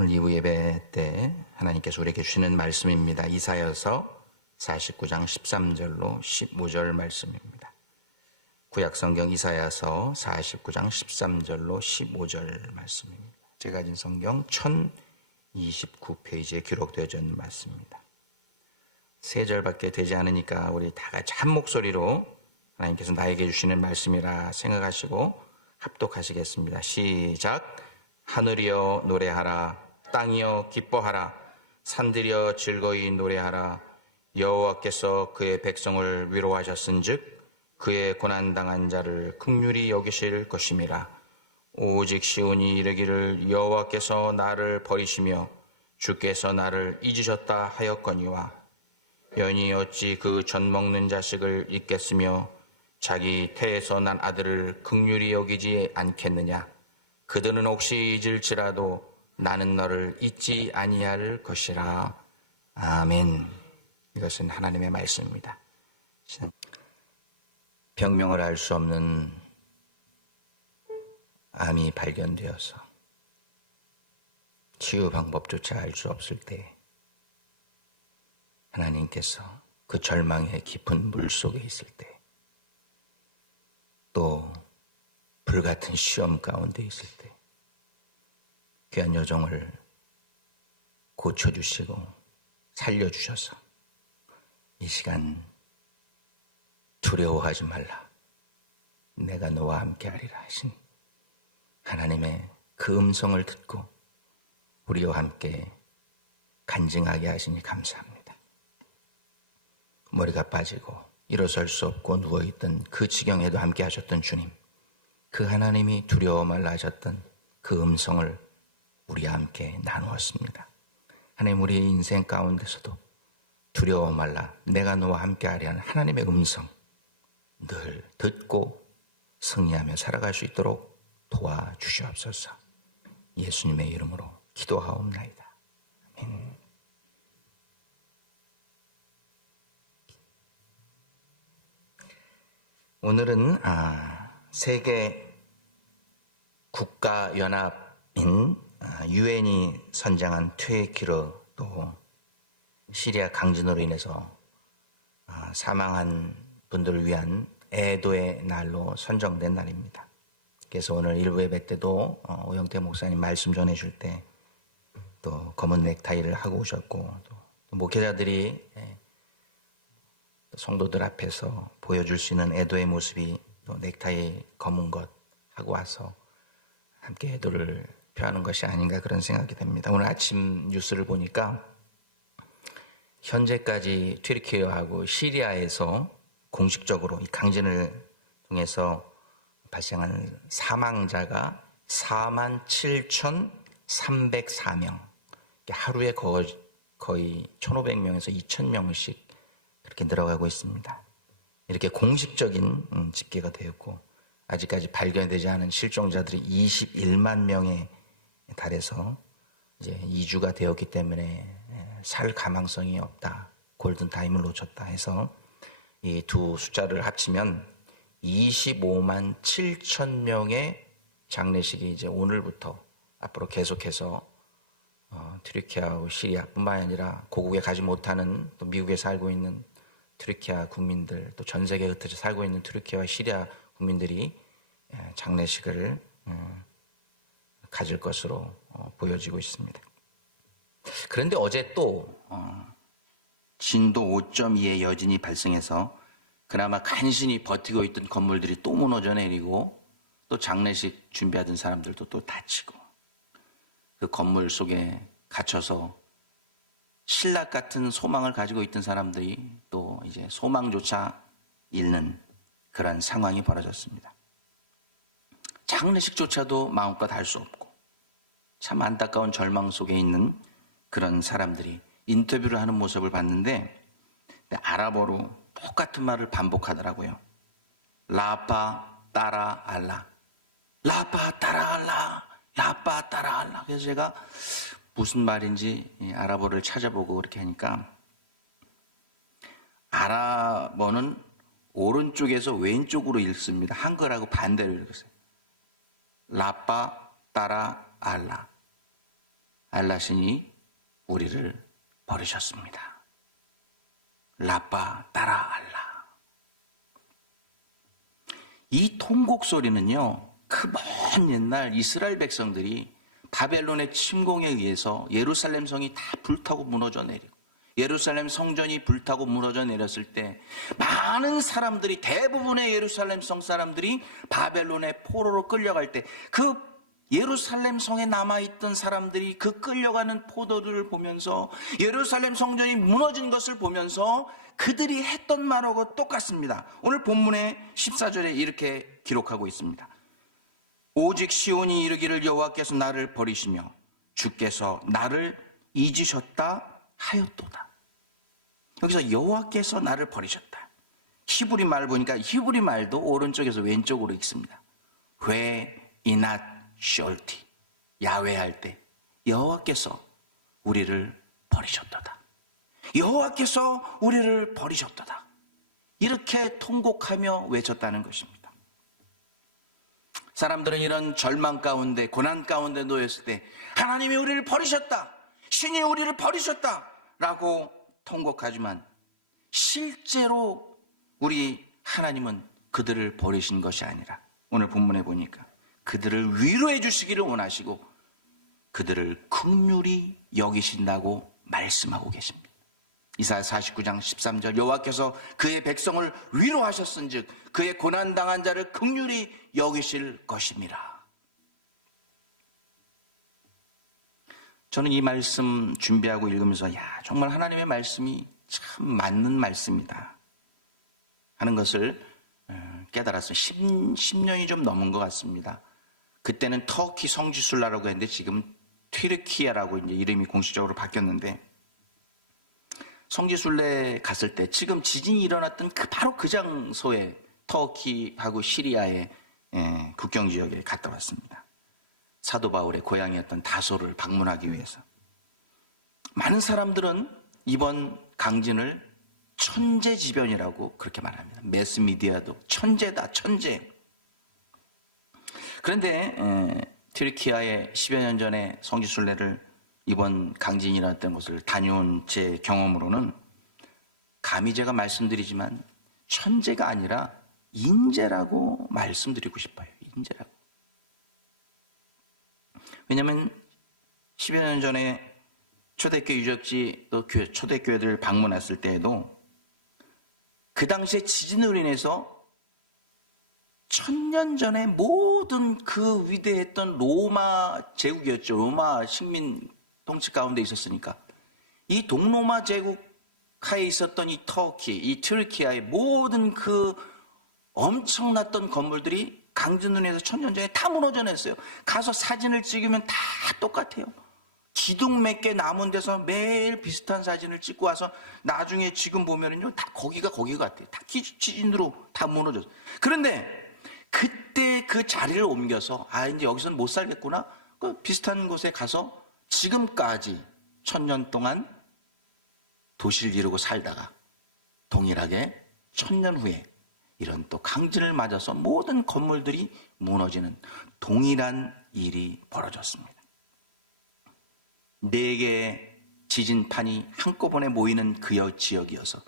오늘 2부 예배 때 하나님께서 우리에게 주시는 말씀입니다. 이사야서 49장 13절로 15절 말씀입니다. 구약성경 이사야서 49장 13절로 15절 말씀입니다. 제가 가진 성경 1029페이지에 기록되어져 있는 말씀입니다. 3절밖에 되지 않으니까 우리 다 같이 한 목소리로 하나님께서 나에게 주시는 말씀이라 생각하시고 합독하시겠습니다. 시작. 하늘이여 노래하라. 땅이여 기뻐하라. 산들이여 즐거이 노래하라. 여호와께서 그의 백성을 위로하셨은즉 그의 고난당한 자를 긍휼히 여기실 것임이라. 오직 시온이 이르기를 여호와께서 나를 버리시며 주께서 나를 잊으셨다 하였거니와 연히 어찌 그 젖 먹는 자식을 잊겠으며 자기 태에서 난 아들을 긍휼히 여기지 않겠느냐. 그들은 혹시 잊을지라도 나는 너를 잊지 아니할 것이라. 아멘. 이것은 하나님의 말씀입니다. 병명을 알 수 없는 암이 발견되어서 치유 방법조차 알 수 없을 때 하나님께서 그 절망의 깊은 물 속에 있을 때, 또 불같은 시험 가운데 있을 때 귀한 여종을 고쳐주시고 살려주셔서 이 시간 두려워하지 말라. 내가 너와 함께하리라 하신 하나님의 그 음성을 듣고 우리와 함께 간증하게 하시니 감사합니다. 머리가 빠지고 일어설 수 없고 누워있던 그 지경에도 함께 하셨던 주님, 그 하나님이 두려워 말라 하셨던 그 음성을 우리와 함께 나누었습니다. 하나님, 우리의 인생 가운데서도 두려워 말라, 내가 너와 함께하리 하는 하나님의 음성 늘 듣고 승리하며 살아갈 수 있도록 도와주시옵소서. 예수님의 이름으로 기도하옵나이다. 아멘. 오늘은 세계 국가연합인 유엔이 선정한 트웨키르, 또 시리아 강진으로 인해서 사망한 분들을 위한 애도의 날로 선정된 날입니다. 그래서 오늘 일부 예배 때도 오영태 목사님 말씀 전해줄 때 또 검은 넥타이를 하고 오셨고, 또 목회자들이 성도들 앞에서 보여줄 수 있는 애도의 모습이 또 넥타이 검은 것 하고 와서 함께 애도를 표하는 것이 아닌가 그런 생각이 됩니다. 오늘 아침 뉴스를 보니까 현재까지 튀르키예하고 시리아에서 공식적으로 이 강진을 통해서 발생한 사망자가 47,304명, 하루에 거의 1,500명에서 2,000명씩 그렇게 늘어가고 있습니다. 이렇게 공식적인 집계가 되었고, 아직까지 발견되지 않은 실종자들이 21만 명에 달해서 이제 2주가 되었기 때문에 살 가망성이 없다, 골든타임을 놓쳤다 해서 이 두 숫자를 합치면 25만 7천 명의 장례식이 이제 오늘부터 앞으로 계속해서 튀르키예하고 시리아뿐만 아니라 고국에 가지 못하는, 또 미국에 살고 있는 튀르키예 국민들, 또 전 세계에 흩어져 살고 있는 튀르키예와 시리아 국민들이 장례식을 가질 것으로 보여지고 있습니다. 그런데 어제 또 진도 5.2의 여진이 발생해서 그나마 간신히 버티고 있던 건물들이 또 무너져 내리고, 또 장례식 준비하던 사람들도 또 다치고, 그 건물 속에 갇혀서 신락 같은 소망을 가지고 있던 사람들이 또 이제 소망조차 잃는 그런 상황이 벌어졌습니다. 장례식조차도 마음껏 할 수 없고 참 안타까운 절망 속에 있는 그런 사람들이 인터뷰를 하는 모습을 봤는데, 아랍어로 똑같은 말을 반복하더라고요. 라파 따라 알라, 라파 따라 알라, 라파 따라 알라. 그래서 제가 무슨 말인지 아랍어를 찾아보고 그렇게 하니까, 아랍어는 오른쪽에서 왼쪽으로 읽습니다. 한글하고 반대로 읽었어요. 라빠 따라 알라. 알라신이 우리를 버리셨습니다. 라빠 따라 알라. 이 통곡 소리는요, 그 먼 옛날 이스라엘 백성들이 바벨론의 침공에 의해서 예루살렘 성이 다 불타고 무너져 내리고 예루살렘 성전이 불타고 무너져 내렸을 때 많은 사람들이, 대부분의 예루살렘 성 사람들이 바벨론의 포로로 끌려갈 때 그 예루살렘 성에 남아있던 사람들이 그 끌려가는 포도들을 보면서 예루살렘 성전이 무너진 것을 보면서 그들이 했던 말하고 똑같습니다. 오늘 본문의 14절에 이렇게 기록하고 있습니다. 오직 시온이 이르기를 여호와께서 나를 버리시며 주께서 나를 잊으셨다 하였도다. 여기서 여호와께서 나를 버리셨다. 히브리 말 보니까 히브리 말도 오른쪽에서 왼쪽으로 읽습니다. 회 이낫 숄티, 야외 할 때 여호와께서 우리를 버리셨도다. 여호와께서 우리를 버리셨도다. 이렇게 통곡하며 외쳤다는 것입니다. 사람들은 이런 절망 가운데, 고난 가운데 놓였을 때 하나님이 우리를 버리셨다, 신이 우리를 버리셨다 라고 통곡하지만 실제로 우리 하나님은 그들을 버리신 것이 아니라 오늘 본문에 보니까 그들을 위로해 주시기를 원하시고 그들을 긍휼히 여기신다고 말씀하고 계십니다. 이사야 49장 13절 여호와께서 그의 백성을 위로하셨은즉 그의 고난당한 자를 긍휼히 여기실 것임이라. 저는 이 말씀 준비하고 읽으면서 정말 하나님의 말씀이 참 맞는 말씀이다 하는 것을 깨달았어요. 10년이 좀 넘은 것 같습니다. 그때는 터키 성지순례라고 했는데 지금 튀르키예라고 이제 이름이 공식적으로 바뀌었는데, 성지순례 갔을 때 지금 지진이 일어났던 바로 그 장소에 터키하고 시리아의 국경 지역에 갔다 왔습니다. 사도 바울의 고향이었던 다소를 방문하기 위해서. 많은 사람들은 이번 강진을 천재지변이라고 그렇게 말합니다. 매스미디어도 천재다, 천재. 그런데 튀르키예의 10여 년 전에 성지순례를 이번 강진이 일어났던 곳을 다녀온 제 경험으로는 감히 제가 말씀드리지만 천재가 아니라 인재라고 말씀드리고 싶어요. 인재라고. 왜냐하면 10여 년 전에 초대교회 유적지 또 초대교회들 방문했을 때에도 그 당시에 지진으로 인해서 1000년 전에 모든 그 위대했던 로마 제국이었죠. 로마 식민 통치 가운데 있었으니까 이 동로마 제국 하에 있었던 이 터키, 이 튀르키예의 모든 그 엄청났던 건물들이 강진으로 인해서 1000년 전에 다 무너져 냈어요. 가서 사진을 찍으면 다 똑같아요. 기둥 몇 개 남은 데서 매일 비슷한 사진을 찍고 와서 나중에 지금 보면은요, 다 거기가 같아요. 다 지진으로 다 무너졌어요. 그런데 그때 그 자리를 옮겨서 이제 여기서는 못 살겠구나. 그 비슷한 곳에 가서 지금까지 1000년 동안 도시를 이루고 살다가 동일하게 1000년 후에 이런 또 강진을 맞아서 모든 건물들이 무너지는 동일한 일이 벌어졌습니다. 4개의 지진판이 한꺼번에 모이는 그 지역이어서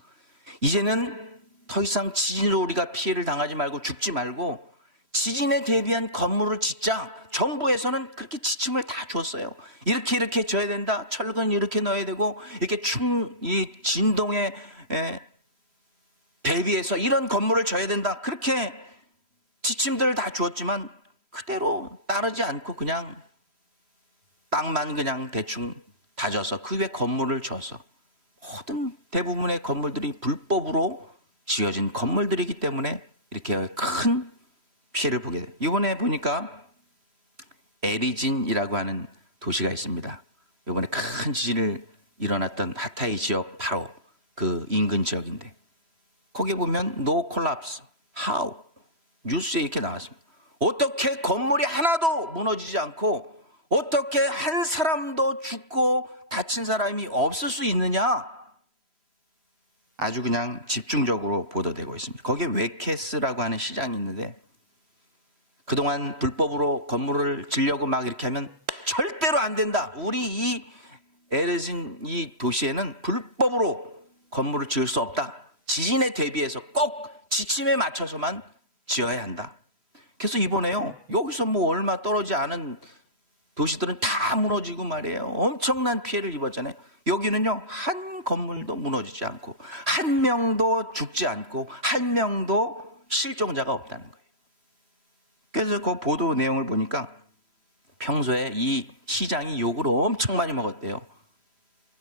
이제는 더 이상 지진으로 우리가 피해를 당하지 말고 죽지 말고 지진에 대비한 건물을 짓자. 정부에서는 그렇게 지침을 다 줬어요. 이렇게 져야 된다. 철근 이렇게 넣어야 되고 이렇게 이 진동에 대비해서 이런 건물을 져야 된다. 그렇게 지침들을 다 주었지만 그대로 따르지 않고 그냥 땅만 그냥 대충 다져서 그 위에 건물을 져서 모든 대부분의 건물들이 불법으로 지어진 건물들이기 때문에 이렇게 큰 피해를 보게 돼요. 이번에 보니까 에리진이라고 하는 도시가 있습니다. 이번에 큰 지진을 일어났던 하타이 지역 바로 그 인근 지역인데 거기에 보면 No collapse, how? 뉴스에 이렇게 나왔습니다. 어떻게 건물이 하나도 무너지지 않고 어떻게 한 사람도 죽고 다친 사람이 없을 수 있느냐? 아주 그냥 집중적으로 보도되고 있습니다. 거기에 웨케스라고 하는 시장이 있는데 그동안 불법으로 건물을 지려고 막 이렇게 하면 절대로 안 된다. 우리 이 에레진 이 도시에는 불법으로 건물을 지을 수 없다. 지진에 대비해서 꼭 지침에 맞춰서만 지어야 한다. 그래서 이번에요, 여기서 뭐 얼마 떨어지지 않은 도시들은 다 무너지고 말이에요. 엄청난 피해를 입었잖아요. 여기는요, 한 건물도 무너지지 않고, 한 명도 죽지 않고, 한 명도 실종자가 없다는 거예요. 그래서 그 보도 내용을 보니까 평소에 이 시장이 욕을 엄청 많이 먹었대요.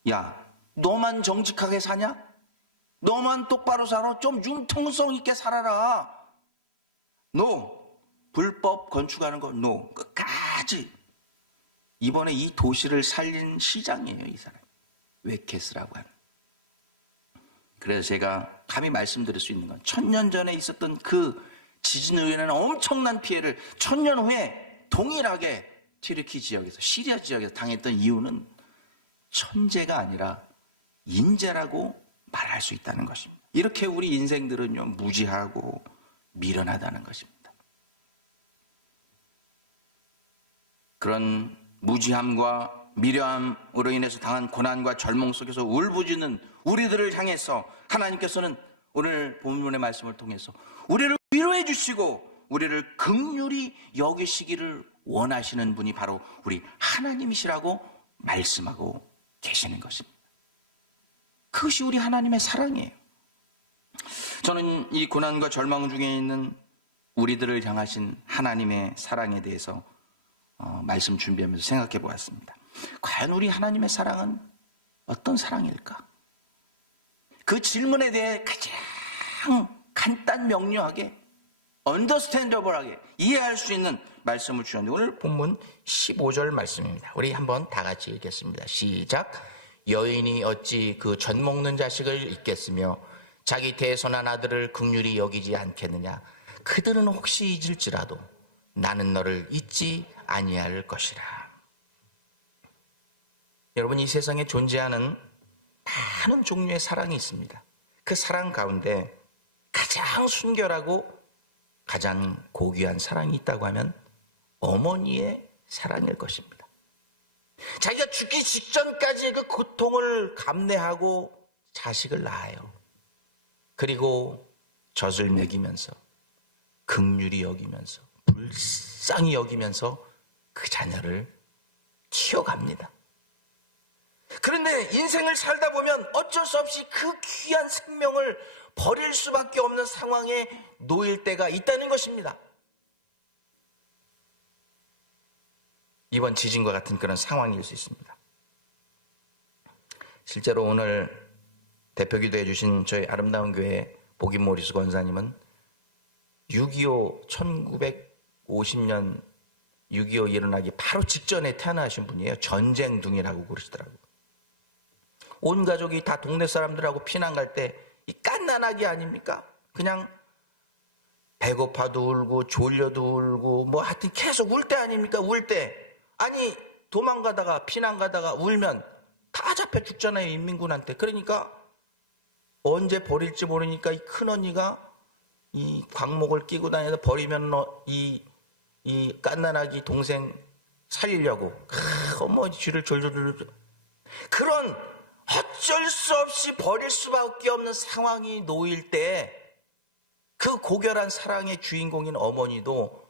야, 너만 정직하게 사냐? 너만 똑바로 살아? 좀 융통성 있게 살아라. 노. 불법 건축하는 거 노. 끝까지. 이번에 이 도시를 살린 시장이에요, 이 사람. 웨케스라고 하는. 그래서 제가 감히 말씀드릴 수 있는 건 1000년 전에 있었던 그 지진으로 인한 엄청난 피해를 1000년 후에 동일하게 튀르키 지역에서, 시리아 지역에서 당했던 이유는 천재가 아니라 인재라고 말할 수 있다는 것입니다. 이렇게 우리 인생들은요, 무지하고 미련하다는 것입니다. 그런 무지함과 미련함으로 인해서 당한 고난과 절망 속에서 울부짖는 우리들을 향해서 하나님께서는 오늘 본문의 말씀을 통해서 우리를 위로해 주시고 우리를 긍휼히 여기시기를 원하시는 분이 바로 우리 하나님이시라고 말씀하고 계시는 것입니다. 그것이 우리 하나님의 사랑이에요. 저는 이 고난과 절망 중에 있는 우리들을 향하신 하나님의 사랑에 대해서 말씀 준비하면서 생각해 보았습니다. 과연 우리 하나님의 사랑은 어떤 사랑일까? 그 질문에 대해 가장 간단 명료하게 언더스탠더블하게 이해할 수 있는 말씀을 주셨는데 오늘 본문 15절 말씀입니다. 우리 한번 다 같이 읽겠습니다. 시작. 여인이 어찌 그 젖 먹는 자식을 잊겠으며 자기 대손한 아들을 긍휼히 여기지 않겠느냐. 그들은 혹시 잊을지라도 나는 너를 잊지 아니할 것이라. 여러분, 이 세상에 존재하는 많은 종류의 사랑이 있습니다. 그 사랑 가운데 가장 순결하고 가장 고귀한 사랑이 있다고 하면 어머니의 사랑일 것입니다. 자기가 죽기 직전까지 그 고통을 감내하고 자식을 낳아요. 그리고 젖을 먹이면서 긍휼히 여기면서 불쌍히 여기면서 그 자녀를 키워갑니다. 그런데 인생을 살다 보면 어쩔 수 없이 그 귀한 생명을 버릴 수밖에 없는 상황에 놓일 때가 있다는 것입니다. 이번 지진과 같은 그런 상황일 수 있습니다. 실제로 오늘 대표기도해 주신 저희 아름다운 교회 복임 모리스 권사님은 6.25 1950년 6.25 일어나기 바로 직전에 태어나신 분이에요. 전쟁둥이라고 그러시더라고요. 온 가족이 다 동네 사람들하고 피난 갈 때 이 깐난아기 아닙니까? 그냥 배고파도 울고 졸려도 울고 뭐 하여튼 계속 울 때 아닙니까? 울 때. 아니 도망가다가 피난 가다가 울면 다 잡혀 죽잖아요, 인민군한테. 그러니까 언제 버릴지 모르니까 이 큰언니가 이 광목을 끼고 다녀서 버리면 이 깐난아기 동생 살리려고 어머 쥐를 졸졸 그런 어쩔 수 없이 버릴 수밖에 없는 상황이 놓일 때 그 고결한 사랑의 주인공인 어머니도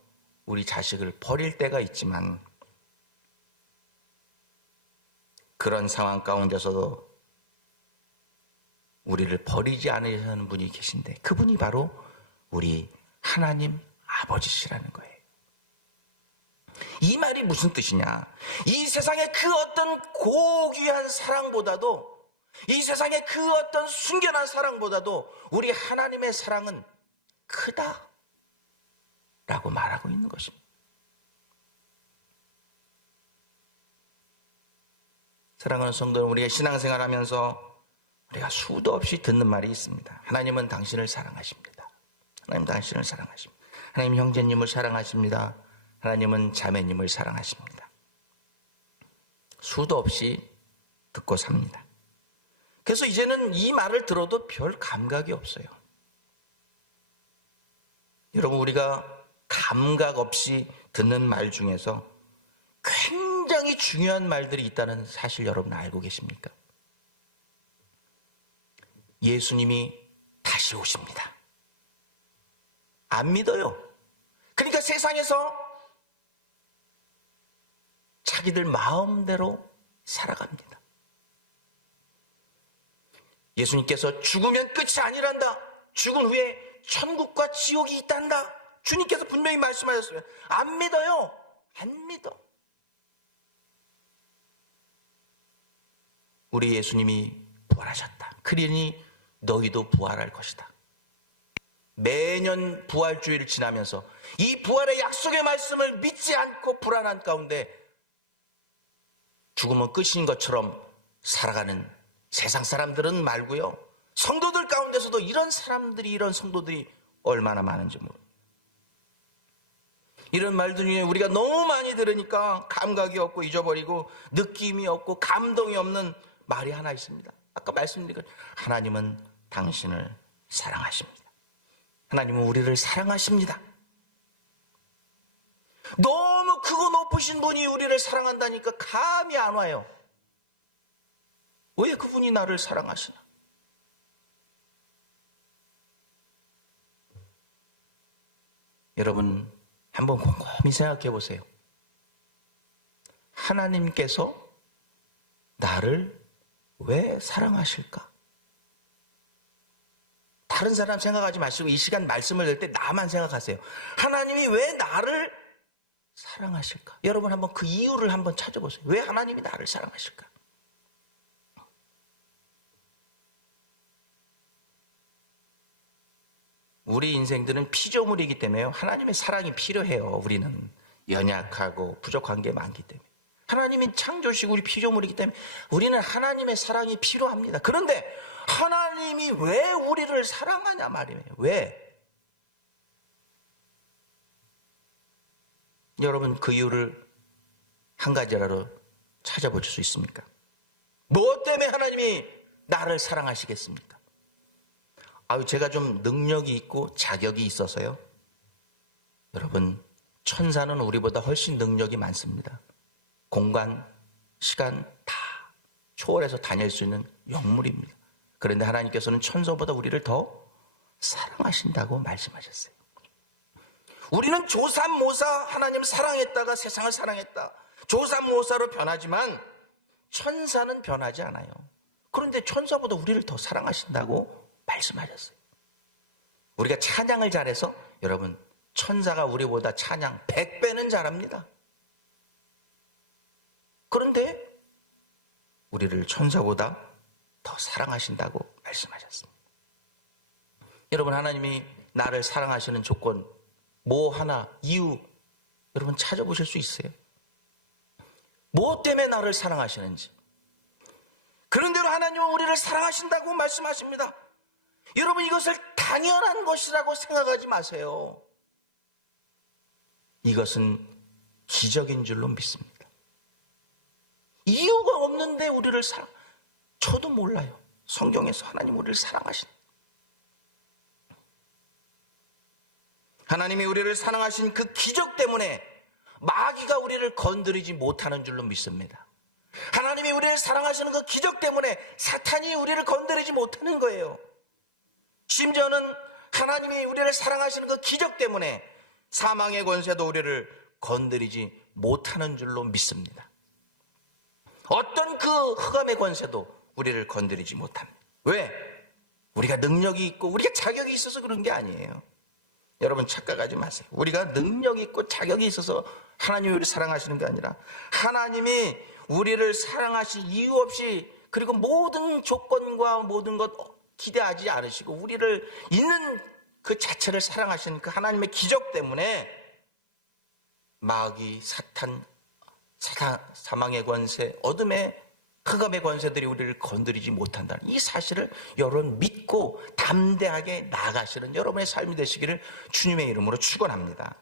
우리 자식을 버릴 때가 있지만 그런 상황 가운데서도 우리를 버리지 않으려는 분이 계신데 그분이 바로 우리 하나님 아버지시라는 거예요. 이 말이 무슨 뜻이냐? 이 세상의 그 어떤 고귀한 사랑보다도 이 세상의 그 어떤 순결한 사랑보다도 우리 하나님의 사랑은 크다 라고 말하고 있는 것입니다. 사랑하는 성도는 우리가 신앙생활하면서 우리가 수도 없이 듣는 말이 있습니다. 하나님은 당신을 사랑하십니다. 하나님 당신을 사랑하십니다. 하나님 형제님을 사랑하십니다. 하나님은 자매님을 사랑하십니다. 수도 없이 듣고 삽니다. 그래서 이제는 이 말을 들어도 별 감각이 없어요. 여러분, 우리가 감각 없이 듣는 말 중에서 굉장히 굉장히 중요한 말들이 있다는 사실 여러분 알고 계십니까? 예수님이 다시 오십니다. 안 믿어요. 그러니까 세상에서 자기들 마음대로 살아갑니다. 예수님께서 죽으면 끝이 아니란다. 죽은 후에 천국과 지옥이 있단다. 주님께서 분명히 말씀하셨어요. 안 믿어요. 안 믿어. 우리 예수님이 부활하셨다. 그러니 너희도 부활할 것이다. 매년 부활주의를 지나면서 이 부활의 약속의 말씀을 믿지 않고 불안한 가운데 죽으면 끝인 것처럼 살아가는 세상 사람들은 말고요. 성도들 가운데서도 이런 사람들이, 이런 성도들이 얼마나 많은지 모릅니다. 이런 말들 중에 우리가 너무 많이 들으니까 감각이 없고 잊어버리고 느낌이 없고 감동이 없는 말이 하나 있습니다. 아까 말씀드린 것, 하나님은 당신을 사랑하십니다. 하나님은 우리를 사랑하십니다. 너무 크고 높으신 분이 우리를 사랑한다니까 감이 안 와요. 왜 그분이 나를 사랑하시나? 여러분 한번 곰곰이 생각해 보세요. 하나님께서 나를 왜 사랑하실까? 다른 사람 생각하지 마시고 이 시간 말씀을 들 때 나만 생각하세요. 하나님이 왜 나를 사랑하실까? 여러분 한번 그 이유를 한번 찾아보세요. 왜 하나님이 나를 사랑하실까? 우리 인생들은 피조물이기 때문에 하나님의 사랑이 필요해요. 우리는 연약하고 부족한 게 많기 때문에. 하나님이 창조시고 우리 피조물이기 때문에 우리는 하나님의 사랑이 필요합니다. 그런데 하나님이 왜 우리를 사랑하냐 말이에요. 왜? 여러분 그 이유를 한 가지라도 찾아보실 수 있습니까? 무엇 때문에 하나님이 나를 사랑하시겠습니까? 제가 좀 능력이 있고 자격이 있어서요. 여러분 천사는 우리보다 훨씬 능력이 많습니다. 공간, 시간 다 초월해서 다닐 수 있는 영물입니다. 그런데 하나님께서는 천사보다 우리를 더 사랑하신다고 말씀하셨어요. 우리는 조삼모사 하나님 사랑했다가 세상을 사랑했다. 조삼모사로 변하지만 천사는 변하지 않아요. 그런데 천사보다 우리를 더 사랑하신다고 말씀하셨어요. 우리가 찬양을 잘해서 여러분 천사가 우리보다 찬양 100배는 잘합니다. 그런데 우리를 천사보다 더 사랑하신다고 말씀하셨습니다. 여러분 하나님이 나를 사랑하시는 조건 뭐 하나 이유 여러분 찾아보실 수 있어요? 뭐 때문에 나를 사랑하시는지. 그런대로 하나님은 우리를 사랑하신다고 말씀하십니다. 여러분 이것을 당연한 것이라고 생각하지 마세요. 이것은 기적인 줄로 믿습니다. 이유가 없는데 우리를 저도 몰라요. 성경에서 하나님 우리를 사랑하신. 하나님이 우리를 사랑하신 그 기적 때문에 마귀가 우리를 건드리지 못하는 줄로 믿습니다. 하나님이 우리를 사랑하시는 그 기적 때문에 사탄이 우리를 건드리지 못하는 거예요. 심지어는 하나님이 우리를 사랑하시는 그 기적 때문에 사망의 권세도 우리를 건드리지 못하는 줄로 믿습니다. 어떤 그 흑암의 권세도 우리를 건드리지 못합니다. 왜? 우리가 능력이 있고 우리가 자격이 있어서 그런 게 아니에요. 여러분 착각하지 마세요. 우리가 능력이 있고 자격이 있어서 하나님이 우리를 사랑하시는 게 아니라 하나님이 우리를 사랑하실 이유 없이 그리고 모든 조건과 모든 것 기대하지 않으시고 우리를 있는 그 자체를 사랑하시는 그 하나님의 기적 때문에 마귀, 사탄, 사망의 권세, 어둠의 흑암의 권세들이 우리를 건드리지 못한다는 이 사실을 여러분 믿고 담대하게 나아가시는 여러분의 삶이 되시기를 주님의 이름으로 축원합니다.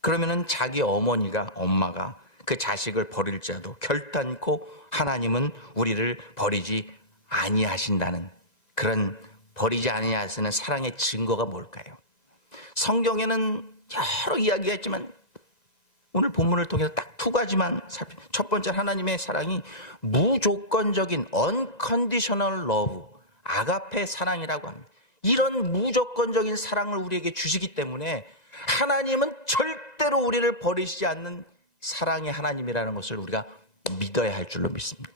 그러면은 자기 엄마가 그 자식을 버릴지라도 결단코 하나님은 우리를 버리지 아니하신다는 그런 버리지 아니하시는 사랑의 증거가 뭘까요? 성경에는 여러 이야기가 있지만 오늘 본문을 통해서 딱 두 가지만 첫 번째, 하나님의 사랑이 무조건적인 unconditional love, 아가페 사랑이라고 합니다. 이런 무조건적인 사랑을 우리에게 주시기 때문에 하나님은 절대로 우리를 버리시지 않는 사랑의 하나님이라는 것을 우리가 믿어야 할 줄로 믿습니다.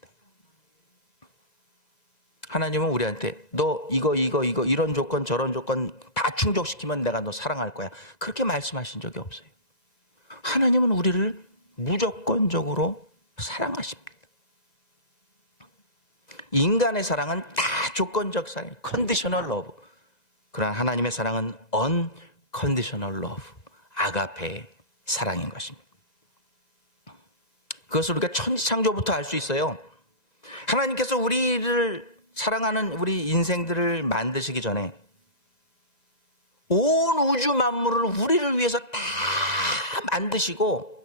하나님은 우리한테 너 이거 이런 조건 저런 조건 다 충족시키면 내가 너 사랑할 거야, 그렇게 말씀하신 적이 없어요. 하나님은 우리를 무조건적으로 사랑하십니다. 인간의 사랑은 다 조건적 사랑, 컨디셔널 러브. 그러나 하나님의 사랑은 unconditional love, 아가페의 사랑인 것입니다. 그것을 우리가 천지창조부터 알 수 있어요. 하나님께서 우리를 사랑하는 우리 인생들을 만드시기 전에 온 우주 만물을 우리를 위해서 다 만드시고,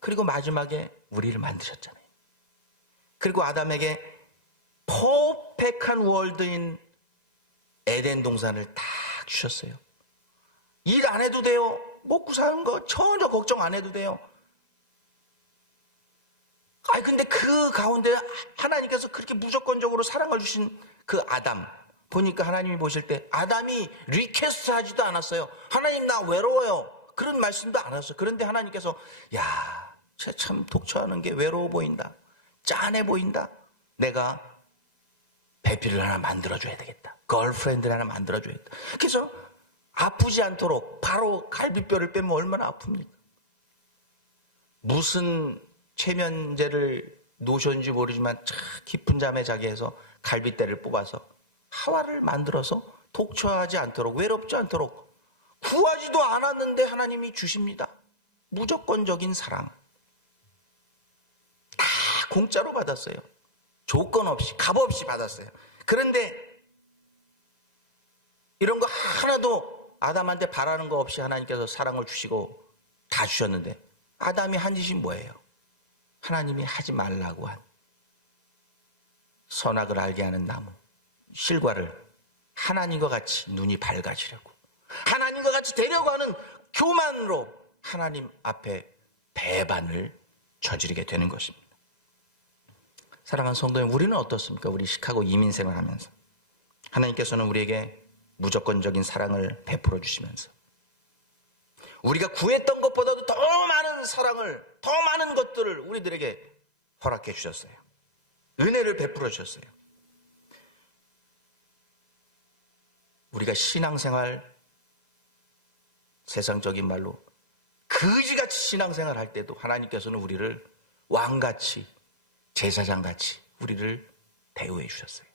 그리고 마지막에 우리를 만드셨잖아요. 그리고 아담에게 퍼펙트한 월드인 에덴 동산을 딱 주셨어요. 일 안 해도 돼요. 먹고 사는 거 전혀 걱정 안 해도 돼요. 근데 그 가운데 하나님께서 그렇게 무조건적으로 사랑을 주신 그 아담, 보니까 하나님이 보실 때 아담이 리퀘스트 하지도 않았어요. 하나님 나 외로워요, 그런 말씀도 안 하셨어요. 그런데 하나님께서 야, 쟤 참 독처하는 게 외로워 보인다, 짠해 보인다, 내가 배필을 하나 만들어줘야 되겠다, 걸프렌드를 하나 만들어줘야겠다. 그래서 아프지 않도록 바로 갈비뼈를 빼면 얼마나 아픕니까? 무슨 최면제를 놓으셨는지 모르지만 깊은 잠에 자게 해서 갈비뼈를 뽑아서 하와를 만들어서 독처하지 않도록, 외롭지 않도록, 구하지도 않았는데 하나님이 주십니다. 무조건적인 사랑. 다 공짜로 받았어요. 조건 없이, 값 없이 받았어요. 그런데 이런 거 하나도 아담한테 바라는 거 없이 하나님께서 사랑을 주시고 다 주셨는데 아담이 한 짓이 뭐예요? 하나님이 하지 말라고 한 선악을 알게 하는 나무, 실과를 하나님과 같이 눈이 밝아지려고, 하나님과 같이 되려고 하는 교만으로 하나님 앞에 배반을 저지르게 되는 것입니다. 사랑하는 성도님, 우리는 어떻습니까? 우리 시카고 이민생활 하면서 하나님께서는 우리에게 무조건적인 사랑을 베풀어 주시면서 우리가 구했던 것보다도 더 많은 사랑을, 더 많은 것들을 우리들에게 허락해 주셨어요. 은혜를 베풀어 주셨어요. 우리가 신앙생활, 세상적인 말로 그지같이 신앙생활 할 때도 하나님께서는 우리를 왕같이, 제사장같이 우리를 대우해 주셨어요.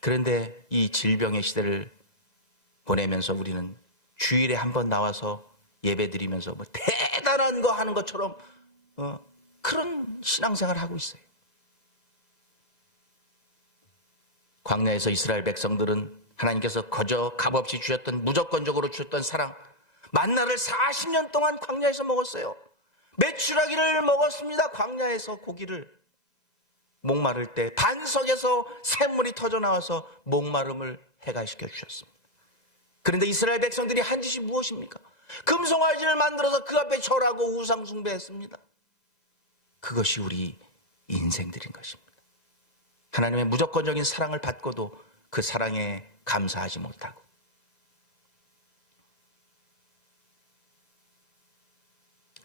그런데 이 질병의 시대를 보내면서 우리는 주일에 한 번 나와서 예배 드리면서 뭐 대단한 거 하는 것처럼 그런 신앙생활을 하고 있어요. 광야에서 이스라엘 백성들은 하나님께서 거저 값없이 주셨던, 무조건적으로 주셨던 사랑, 만나를 40년 동안 광야에서 먹었어요. 메추라기를 먹었습니다. 광야에서 고기를. 목마를 때 반석에서 샘물이 터져나와서 목마름을 해갈시켜 주셨습니다. 그런데 이스라엘 백성들이 한 짓이 무엇입니까? 금송아지를 만들어서 그 앞에 절하고 우상 숭배했습니다. 그것이 우리 인생들인 것입니다. 하나님의 무조건적인 사랑을 받고도 그 사랑에 감사하지 못하고,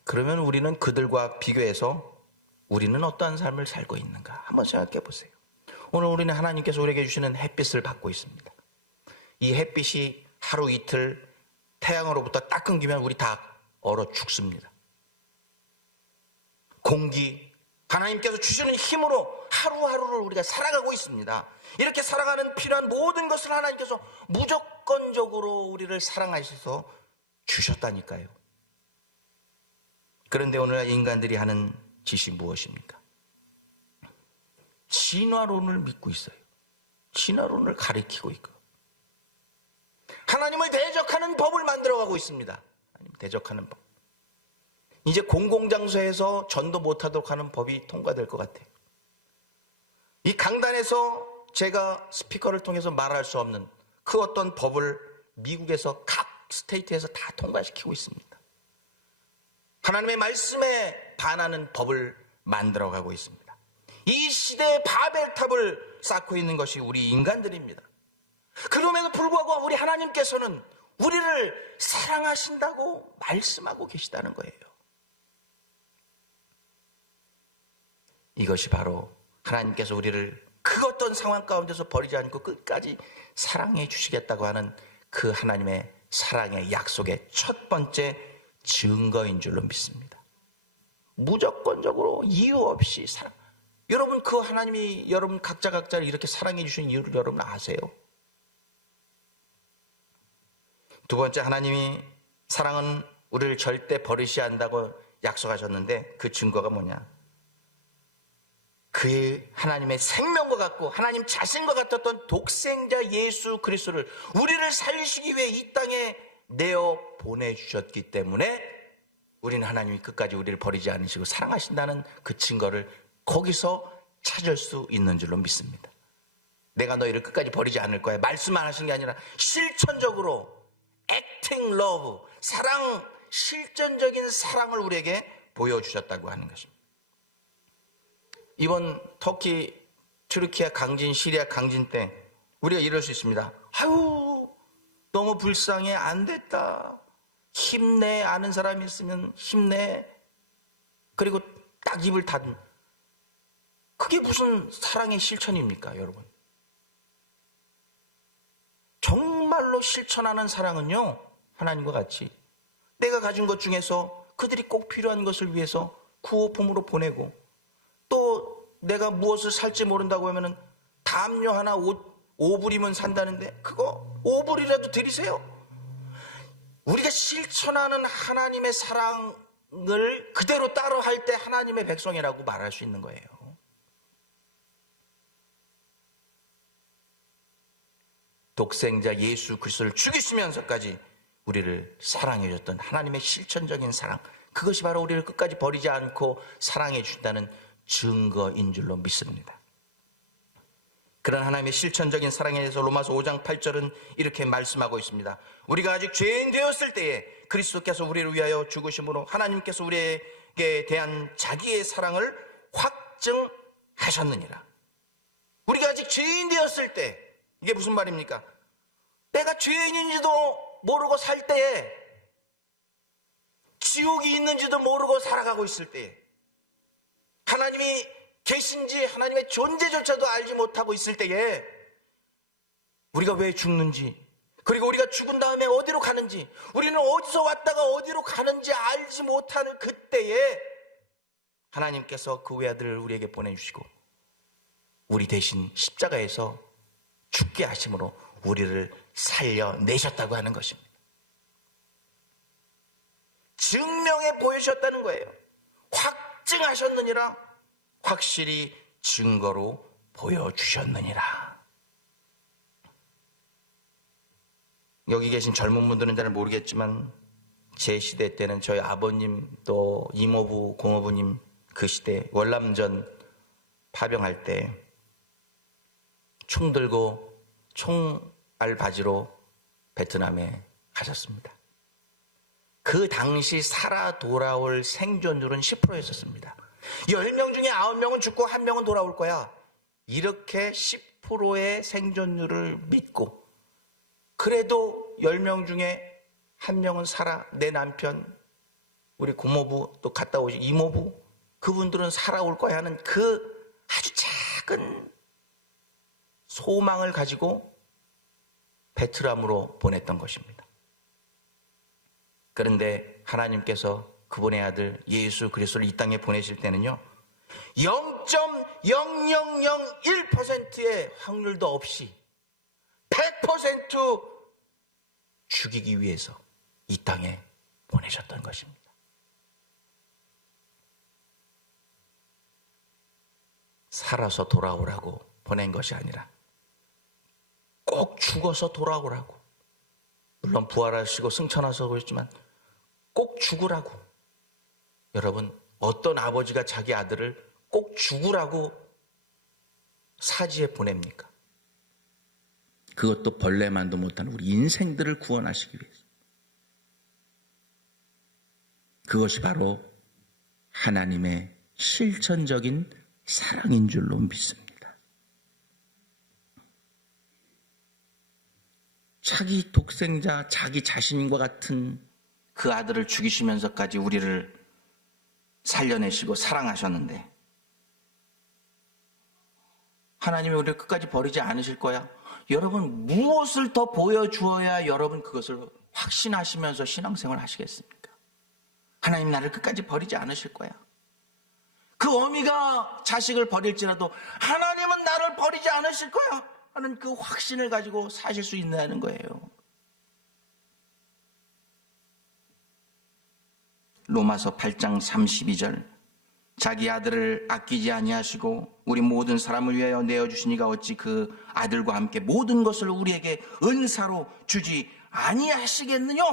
그러면 우리는 그들과 비교해서 우리는 어떠한 삶을 살고 있는가 한번 생각해 보세요. 오늘 우리는 하나님께서 우리에게 주시는 햇빛을 받고 있습니다. 이 햇빛이 하루 이틀 태양으로부터 딱 끊기면 우리 다 얼어 죽습니다. 공기, 하나님께서 주시는 힘으로 하루하루를 우리가 살아가고 있습니다. 이렇게 살아가는 필요한 모든 것을 하나님께서 무조건적으로 우리를 사랑하셔서 주셨다니까요. 그런데 오늘날 인간들이 하는 짓이 무엇입니까? 진화론을 믿고 있어요. 진화론을 가리키고 있고 하나님을 대적하는 법을 만들어가고 있습니다. 하나님 대적하는 법. 이제 공공장소에서 전도 못하도록 하는 법이 통과될 것 같아요. 이 강단에서 제가 스피커를 통해서 말할 수 없는 그 어떤 법을 미국에서 각 스테이트에서 다 통과시키고 있습니다. 하나님의 말씀에 반하는 법을 만들어가고 있습니다. 이 시대의 바벨탑을 쌓고 있는 것이 우리 인간들입니다. 그럼에도 불구하고 우리 하나님께서는 우리를 사랑하신다고 말씀하고 계시다는 거예요. 이것이 바로 하나님께서 우리를 그 어떤 상황 가운데서 버리지 않고 끝까지 사랑해 주시겠다고 하는 그 하나님의 사랑의 약속의 첫 번째 증거인 줄로 믿습니다. 무조건적으로 이유 없이 사랑. 여러분, 그 하나님이 여러분 각자를 이렇게 사랑해 주신 이유를 여러분 아세요? 두 번째, 하나님이 사랑은 우리를 절대 버리지 않는다고 약속하셨는데 그 증거가 뭐냐? 그 하나님의 생명과 같고 하나님 자신과 같았던 독생자 예수 그리스도를 우리를 살리시기 위해 이 땅에 내어 보내주셨기 때문에 우리는 하나님이 끝까지 우리를 버리지 않으시고 사랑하신다는 그 증거를 거기서 찾을 수 있는 줄로 믿습니다. 내가 너희를 끝까지 버리지 않을 거야 말씀만 하신 게 아니라 실천적으로 acting love, 사랑, 실전적인 사랑을 우리에게 보여주셨다고 하는 것입니다. 이번 터키, 튀르키예 강진, 시리아 강진 때 우리가 이럴 수 있습니다. 아유, 너무 불쌍해, 안 됐다. 힘내, 아는 사람이 있으면 힘내. 그리고 딱 입을 닫은. 그게 무슨 사랑의 실천입니까, 여러분? 정말로 실천하는 사랑은요, 하나님과 같이 내가 가진 것 중에서 그들이 꼭 필요한 것을 위해서 구호품으로 보내고, 또 내가 무엇을 살지 모른다고 하면은 담요 하나 5불이면 산다는데 그거 5불이라도 드리세요. 우리가 실천하는 하나님의 사랑을 그대로 따라 할 때 하나님의 백성이라고 말할 수 있는 거예요. 독생자 예수 그리스도를 죽이시면서까지 우리를 사랑해 줬던 하나님의 실천적인 사랑, 그것이 바로 우리를 끝까지 버리지 않고 사랑해 준다는 증거인 줄로 믿습니다. 그런 하나님의 실천적인 사랑에 대해서 로마서 5장 8절은 이렇게 말씀하고 있습니다. 우리가 아직 죄인 되었을 때에 그리스도께서 우리를 위하여 죽으심으로 하나님께서 우리에게 대한 자기의 사랑을 확증하셨느니라. 우리가 아직 죄인 되었을 때, 이게 무슨 말입니까? 내가 죄인인지도 모르고 살 때에, 지옥이 있는지도 모르고 살아가고 있을 때에, 하나님이 계신지 하나님의 존재조차도 알지 못하고 있을 때에 우리가 왜 죽는지, 그리고 우리가 죽은 다음에 어디로 가는지, 우리는 어디서 왔다가 어디로 가는지 알지 못하는 그때에 하나님께서 그 외아들을 우리에게 보내주시고 우리 대신 십자가에서 죽게 하심으로 우리를 살려내셨다고 하는 것입니다. 증명해 보이셨다는 거예요. 확증하셨느니라, 확실히 증거로 보여주셨느니라. 여기 계신 젊은 분들은 잘 모르겠지만 제 시대 때는 저희 아버님 또 이모부 고모부님 그 시대 월남전 파병할 때 총 들고 총알 바지로 베트남에 가셨습니다. 그 당시 살아 돌아올 생존율은 10%였었습니다. 10명 중에 9명은 죽고 1명은 돌아올 거야. 이렇게 10%의 생존율을 믿고, 그래도 10명 중에 1명은 살아, 내 남편, 우리 고모부, 또 갔다 오신 이모부, 그분들은 살아올 거야 하는 그 아주 작은 소망을 가지고 베트남으로 보냈던 것입니다. 그런데 하나님께서 그분의 아들 예수 그리스도를 이 땅에 보내실 때는요, 0.0001%의 확률도 없이 100% 죽이기 위해서 이 땅에 보내셨던 것입니다. 살아서 돌아오라고 보낸 것이 아니라 꼭 죽어서 돌아오라고, 물론 부활하시고 승천하셔서 그랬지만 꼭 죽으라고. 여러분, 어떤 아버지가 자기 아들을 꼭 죽으라고 사지에 보냅니까? 그것도 벌레만도 못하는 우리 인생들을 구원하시기 위해서. 그것이 바로 하나님의 실천적인 사랑인 줄로 믿습니다. 자기 독생자, 자기 자신과 같은 그 아들을 죽이시면서까지 우리를 살려내시고 사랑하셨는데 하나님이 우리를 끝까지 버리지 않으실 거야? 여러분, 무엇을 더 보여주어야 여러분 그것을 확신하시면서 신앙생활 하시겠습니까? 하나님 나를 끝까지 버리지 않으실 거야. 그 어미가 자식을 버릴지라도 하나님은 나를 버리지 않으실 거야 하는 그 확신을 가지고 사실 수 있다는 거예요. 로마서 8장 32절 자기 아들을 아끼지 아니하시고 우리 모든 사람을 위하여 내어주시니가 어찌 그 아들과 함께 모든 것을 우리에게 은사로 주지 아니하시겠느냐?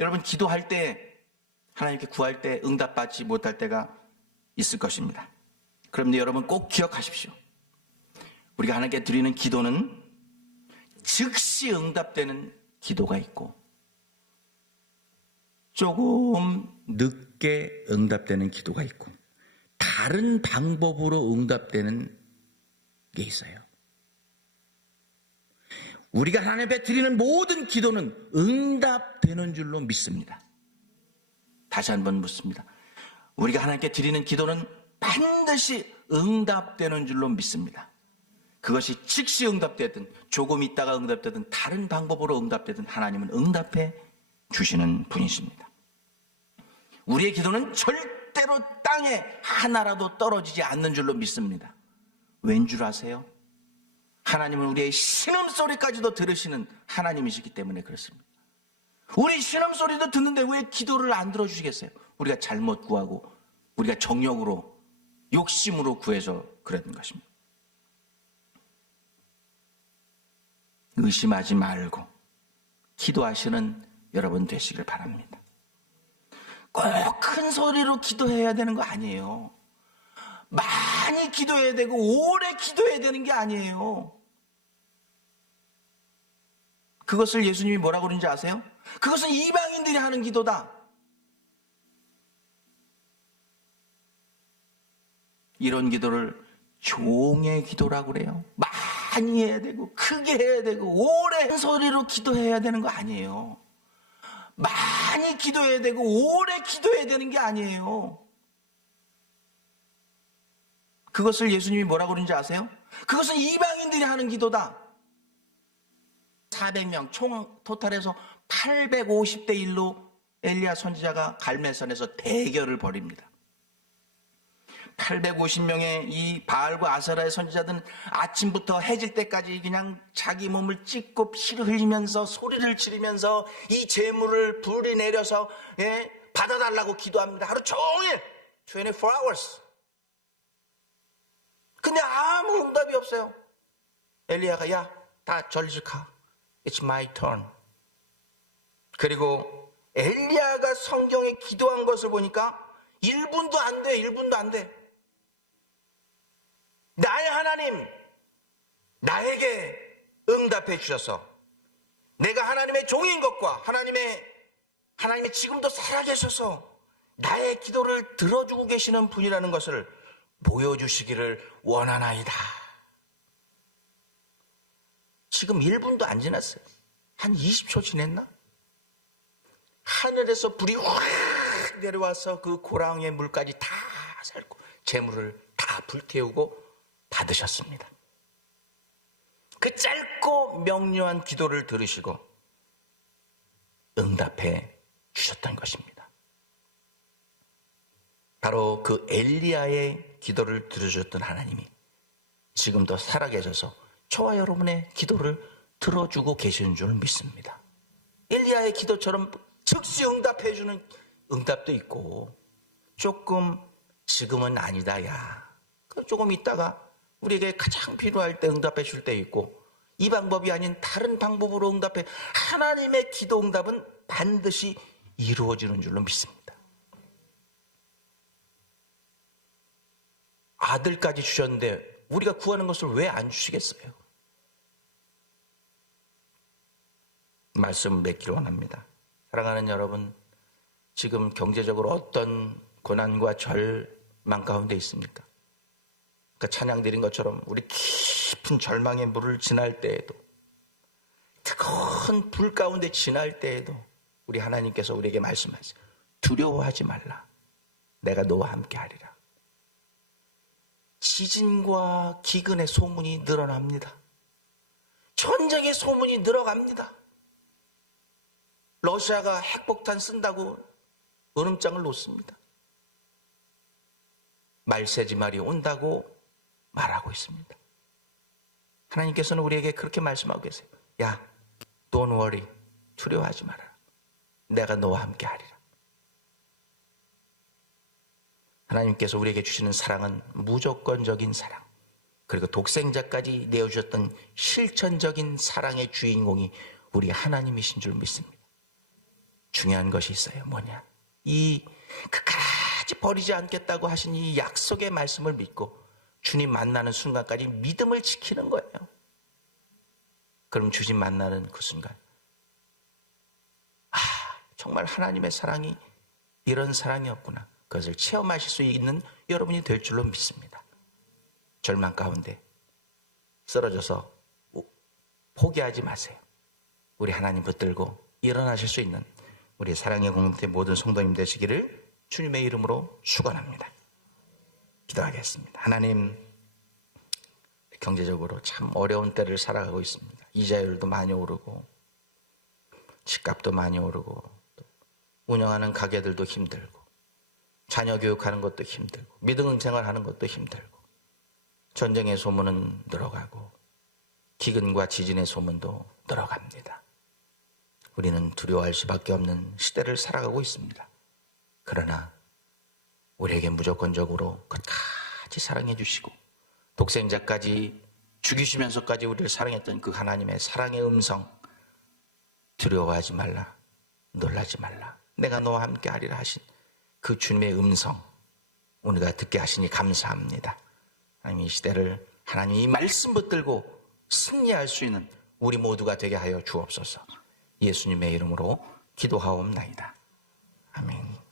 여러분, 기도할 때 하나님께 구할 때 응답받지 못할 때가 있을 것입니다. 그런데 여러분 꼭 기억하십시오. 우리가 하나님께 드리는 기도는 즉시 응답되는 기도가 있고 조금 늦게 응답되는 기도가 있고 다른 방법으로 응답되는 게 있어요. 우리가 하나님 앞에 드리는 모든 기도는 응답되는 줄로 믿습니다. 다시 한번 묻습니다. 우리가 하나님께 드리는 기도는 반드시 응답되는 줄로 믿습니다. 그것이 즉시 응답되든 조금 있다가 응답되든 다른 방법으로 응답되든 하나님은 응답해 주시는 분이십니다. 우리의 기도는 절대로 땅에 하나라도 떨어지지 않는 줄로 믿습니다. 왠 줄 아세요? 하나님은 우리의 신음소리까지도 들으시는 하나님이시기 때문에 그렇습니다. 우리 신음소리도 듣는데 왜 기도를 안 들어주시겠어요? 우리가 잘못 구하고 우리가 정욕으로 욕심으로 구해서 그랬던 것입니다. 의심하지 말고 기도하시는 여러분 되시길 바랍니다. 꼭 큰 소리로 기도해야 되는 거 아니에요. 많이 기도해야 되고 오래 기도해야 되는 게 아니에요. 그것을 예수님이 뭐라고 그러는지 아세요? 그것은 이방인들이 하는 기도다. 이런 기도를 종의 기도라고 그래요. 많이 해야 되고 크게 해야 되고 오래 소리로 기도해야 되는 거 아니에요. 많이 기도해야 되고 오래 기도해야 되는 게 아니에요. 그것을 예수님이 뭐라고 그러는지 아세요? 그것은 이방인들이 하는 기도다. 400명 총 토탈해서 850대 1로 엘리야 선지자가 갈멜산에서 대결을 벌입니다. 850명의 이 바알과 아세라의 선지자들은 아침부터 해질 때까지 그냥 자기 몸을 찢고 피를 흘리면서 소리를 지르면서 이 재물을 불이 내려서 받아달라고 기도합니다. 하루 종일 24 hours. 근데 아무 응답이 없어요. 엘리야가 야, 다 절직하. It's my turn. 그리고 엘리야가 성경에 기도한 것을 보니까 1분도 안 돼. 1분도 안 돼. 나의 하나님, 나에게 응답해 주셔서 내가 하나님의 종인 것과 하나님의 지금도 살아계셔서 나의 기도를 들어주고 계시는 분이라는 것을 보여주시기를 원하나이다. 지금 1분도 안 지났어요. 한 20초 지냈나? 하늘에서 불이 확 내려와서 그 고랑의 물까지 다 살고 재물을 다 불태우고 받으셨습니다. 그 짧고 명료한 기도를 들으시고 응답해 주셨던 것입니다. 바로 그 엘리야의 기도를 들어주셨던 하나님이 지금도 살아계셔서 저와 여러분의 기도를 들어주고 계시는 줄 믿습니다. 엘리야의 기도처럼 즉시 응답해 주는 응답도 있고 조금 지금은 아니다 야 조금 있다가 우리에게 가장 필요할 때 응답해 줄 때 있고 이 방법이 아닌 다른 방법으로 응답해 하나님의 기도 응답은 반드시 이루어지는 줄로 믿습니다. 아들까지 주셨는데 우리가 구하는 것을 왜 안 주시겠어요? 말씀 맺기를 원합니다. 사랑하는 여러분, 지금 경제적으로 어떤 고난과 절망 가운데 있습니까? 그러니까 찬양 드린 것처럼 우리 깊은 절망의 물을 지날 때에도, 뜨거운 불 가운데 지날 때에도 우리 하나님께서 우리에게 말씀하세요. 두려워하지 말라. 내가 너와 함께 하리라. 지진과 기근의 소문이 늘어납니다. 전쟁의 소문이 늘어갑니다. 러시아가 핵폭탄 쓴다고 으름장을 놓습니다. 말세지 말이 온다고 말하고 있습니다. 하나님께서는 우리에게 그렇게 말씀하고 계세요. 야, don't worry. 두려워하지 마라. 내가 너와 함께 하리라. 하나님께서 우리에게 주시는 사랑은 무조건적인 사랑, 그리고 독생자까지 내어주셨던 실천적인 사랑의 주인공이 우리 하나님이신 줄 믿습니다. 중요한 것이 있어요. 뭐냐? 이 끝까지 버리지 않겠다고 하신 이 약속의 말씀을 믿고 주님 만나는 순간까지 믿음을 지키는 거예요. 그럼 주님 만나는 그 순간, 정말 하나님의 사랑이 이런 사랑이었구나. 그것을 체험하실 수 있는 여러분이 될 줄로 믿습니다. 절망 가운데 쓰러져서 포기하지 마세요. 우리 하나님 붙들고 일어나실 수 있는 우리 사랑의 공동체 모든 성도님 되시기를 주님의 이름으로 축원합니다. 기도하겠습니다. 하나님, 경제적으로 참 어려운 때를 살아가고 있습니다. 이자율도 많이 오르고 집값도 많이 오르고 또 운영하는 가게들도 힘들고 자녀 교육하는 것도 힘들고 믿음 생활하는 것도 힘들고 전쟁의 소문은 늘어가고 기근과 지진의 소문도 늘어갑니다. 우리는 두려워할 수밖에 없는 시대를 살아가고 있습니다. 그러나 우리에게 무조건적으로 끝까지 사랑해 주시고 독생자까지 죽이시면서까지 우리를 사랑했던 그 하나님의 사랑의 음성, 두려워하지 말라, 놀라지 말라, 내가 너와 함께 하리라 하신 그 주님의 음성 우리가 듣게 하시니 감사합니다. 하나님, 이 시대를 하나님 이 말씀 붙들고 승리할 수 있는 우리 모두가 되게 하여 주옵소서. 예수님의 이름으로 기도하옵나이다. 아멘.